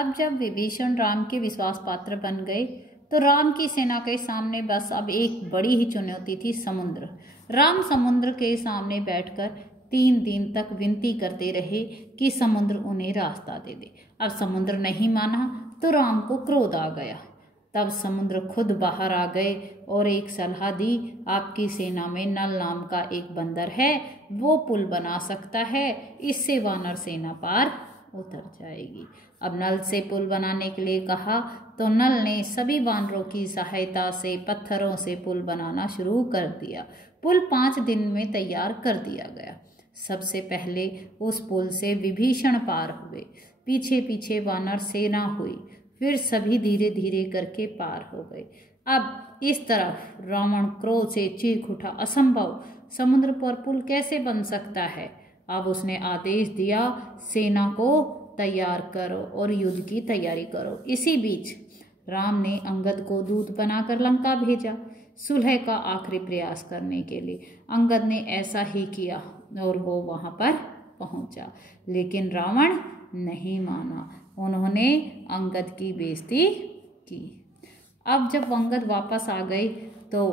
अब जब विभीषण राम के विश्वास पात्र बन गए तो राम की सेना के सामने बस अब एक बड़ी ही चुनौती थी, समुद्र। राम समुद्र के सामने बैठकर 3 दिन तक विनती करते रहे कि समुद्र उन्हें रास्ता दे दे। अब समुद्र नहीं माना तो राम को क्रोध आ गया। तब समुद्र खुद बाहर आ गए और एक सलाह दी, आपकी सेना में नल नाम का एक बंदर है, वो पुल बना सकता है, इससे वानर सेना पार उतर जाएगी। अब नल से पुल बनाने के लिए कहा तो नल ने सभी वानरों की सहायता से पत्थरों से पुल बनाना शुरू कर दिया। पुल 5 दिन में तैयार कर दिया गया। सबसे पहले उस पुल से विभीषण पार हुए, पीछे पीछे वानर सेना हुई, फिर सभी धीरे धीरे करके पार हो गए। अब इस तरफ रावण क्रोध से चीख उठा, असंभव, समुद्र पर पुल कैसे बन सकता है। अब उसने आदेश दिया, सेना को तैयार करो और युद्ध की तैयारी करो। इसी बीच राम ने अंगद को दूत बनाकर लंका भेजा, सुलह का आखिरी प्रयास करने के लिए। अंगद ने ऐसा ही किया और वो वहां पर पहुंचा, लेकिन रावण नहीं माना। उन्होंने अंगद की बेइज्जती की। अब जब अंगद वापस आ गए तो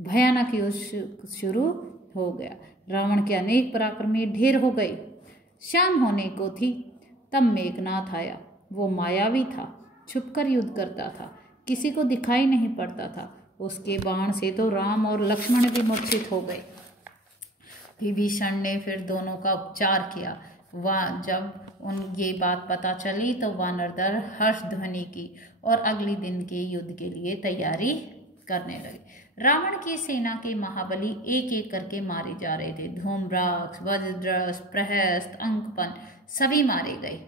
भयानक युद्ध शुरू हो गया। रावण के अनेक पराक्रमी ढेर हो गए। शाम होने को थी, तब मेघनाथ आया। वो मायावी था, छुपकर युद्ध करता था, किसी को दिखाई नहीं पड़ता था। उसके बाण से तो राम और लक्ष्मण भी मूर्छित हो गए। विभीषण ने फिर दोनों का उपचार किया। वह जब ये बात पता चली तो वानर दल हर्ष ध्वनि की और अगले दिन के युद्ध के लिए तैयारी करने लगे। रावण की सेना के महाबली एक एक करके मारे जा रहे थे। धूम्राक्ष, वज्रद्रष्ट, प्रहस्त, अंकपन सभी मारे गए।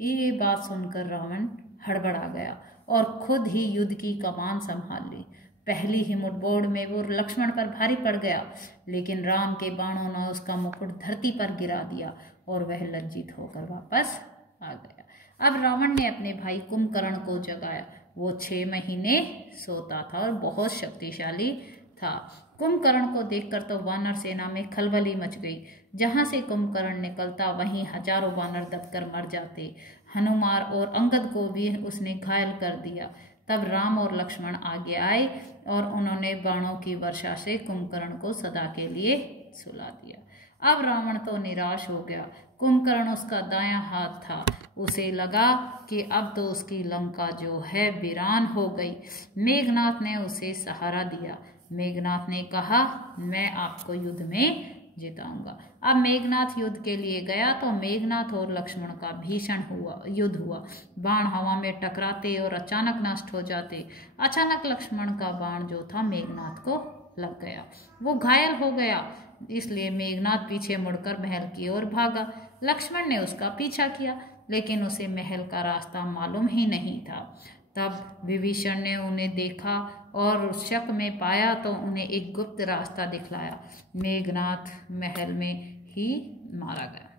ये बात सुनकर रावण हड़बड़ा गया और खुद ही युद्ध की कमान संभाल ली। पहली ही मुठभेड़ में वो लक्ष्मण पर भारी पड़ गया, लेकिन राम के बाणों ने उसका मुकुट धरती पर गिरा दिया और वह लज्जित होकर वापस आ गया। अब रावण ने अपने भाई कुंभकर्ण को जगाया। वो 6 महीने सोता था और बहुत शक्तिशाली था। कुंभकर्ण को देखकर तो वानर सेना में खलबली मच गई। जहां से कुंभकर्ण निकलता वहीं हजारों वानर दबकर मर जाते। हनुमान और अंगद को भी उसने घायल कर दिया। तब राम और लक्ष्मण आगे आए और उन्होंने बाणों की वर्षा से कुंभकर्ण को सदा के लिए सुला दिया। अब रावण तो निराश हो गया। कुंभकर्ण उसका दायां हाथ था। उसे लगा कि अब तो उसकी लंका जो है वीरान हो गई। मेघनाथ ने उसे सहारा दिया। मेघनाथ ने कहा, मैं आपको युद्ध में जिताऊंगा। अब मेघनाथ युद्ध के लिए गया तो मेघनाथ और लक्ष्मण का भीषण युद्ध हुआ। बाण हवा में टकराते और अचानक नष्ट हो जाते। अचानक लक्ष्मण का बाण जो था मेघनाथ को लग गया। वो घायल हो गया, इसलिए मेघनाथ पीछे मुड़कर महल की ओर भागा। लक्ष्मण ने उसका पीछा किया, लेकिन उसे महल का रास्ता मालूम ही नहीं था। तब विभीषण ने उन्हें देखा और शक में पाया तो उन्हें एक गुप्त रास्ता दिखलाया। मेघनाथ महल में ही मारा गया।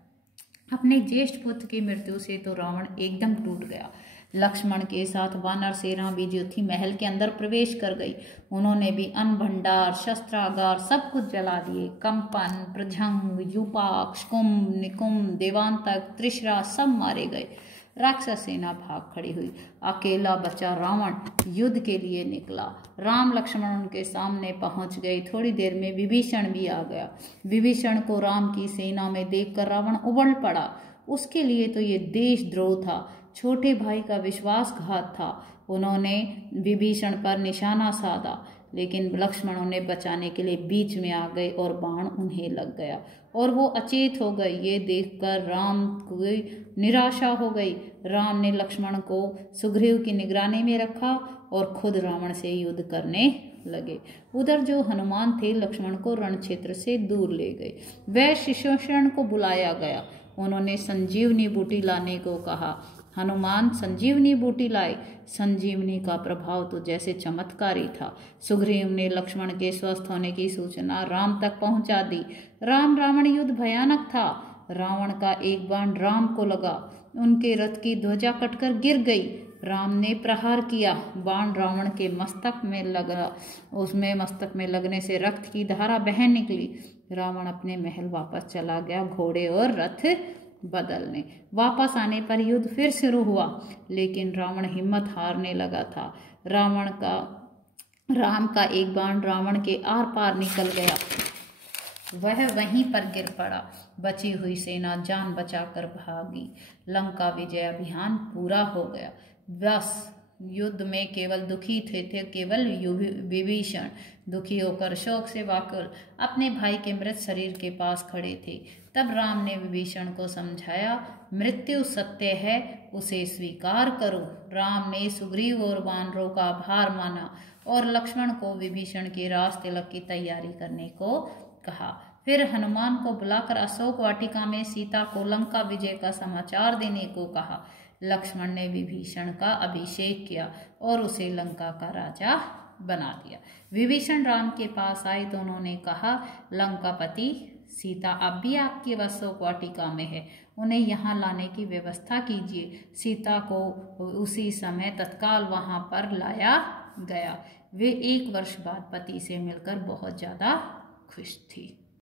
अपने ज्येष्ठ पुत्र की मृत्यु से तो रावण एकदम टूट गया। लक्ष्मण के साथ वानर सेना भी जो थी महल के अंदर प्रवेश कर गई। उन्होंने भी अन्न भंडार, शस्त्रागार सब कुछ जला दिए। कंपन, प्रजंग, यूपाक्ष, कुंभ, निकुंभ, देवांतक, त्रिशरा सब मारे गए। राक्षस सेना भाग खड़ी हुई। अकेला बचा रावण युद्ध के लिए निकला। राम लक्ष्मण उनके सामने पहुंच गए। थोड़ी देर में विभीषण भी आ गया। विभीषण को राम की सेना में देखकर रावण उबल पड़ा। उसके लिए तो ये देशद्रोह था, छोटे भाई का विश्वासघात था। उन्होंने विभीषण पर निशाना साधा, लेकिन लक्ष्मण उन्हें बचाने के लिए बीच में आ गए और बाण उन्हें लग गया और वो अचेत हो गए। ये देखकर राम को निराशा हो गई। राम ने लक्ष्मण को सुग्रीव की निगरानी में रखा और खुद रावण से युद्ध करने लगे। उधर जो हनुमान थे लक्ष्मण को रण क्षेत्र से दूर ले गए। वह शिशुपाल को बुलाया गया। उन्होंने संजीवनी बूटी लाने को कहा। हनुमान संजीवनी बूटी लाए। संजीवनी का प्रभाव तो जैसे चमत्कारी था। सुग्रीव ने लक्ष्मण के स्वस्थ होने की सूचना राम तक पहुंचा दी। राम रावण युद्ध भयानक था। रावण का एक बाण राम को लगा, उनके रथ की ध्वजा कटकर गिर गई। राम ने प्रहार किया, बाण रावण के मस्तक में लगा। उसमें मस्तक में लगने से रक्त की धारा बह निकली। रावण अपने महल वापस चला गया। घोड़े और रथ बदलने। वापस आने पर युद्ध फिर शुरू हुआ, लेकिन रावण हिम्मत हारने लगा था। राम का एक बाण रावण के आर पार निकल गया, वह वहीं पर गिर पड़ा। बची हुई सेना जान बचाकर भागी। लंका विजय अभियान पूरा हो गया। बस युद्ध में केवल दुखी थे केवल विभीषण। दुखी होकर शोक से व्याकुल अपने भाई के मृत शरीर के पास खड़े थे। तब राम ने विभीषण को समझाया, मृत्यु सत्य है, उसे स्वीकार करो। राम ने सुग्रीव और वानरों का आभार माना और लक्ष्मण को विभीषण के राज तिलक की तैयारी करने को कहा। फिर हनुमान को बुलाकर अशोक वाटिका में सीता को लंका विजय का समाचार देने को कहा। लक्ष्मण ने विभीषण का अभिषेक किया और उसे लंका का राजा बना दिया। विभीषण राम के पास आए तो उन्होंने कहा, लंकापति, सीता अब भी आपकी अशोक वाटिका में है, उन्हें यहाँ लाने की व्यवस्था कीजिए। सीता को उसी समय तत्काल वहाँ पर लाया गया। वे 1 वर्ष बाद पति से मिलकर बहुत ज्यादा खुश थी।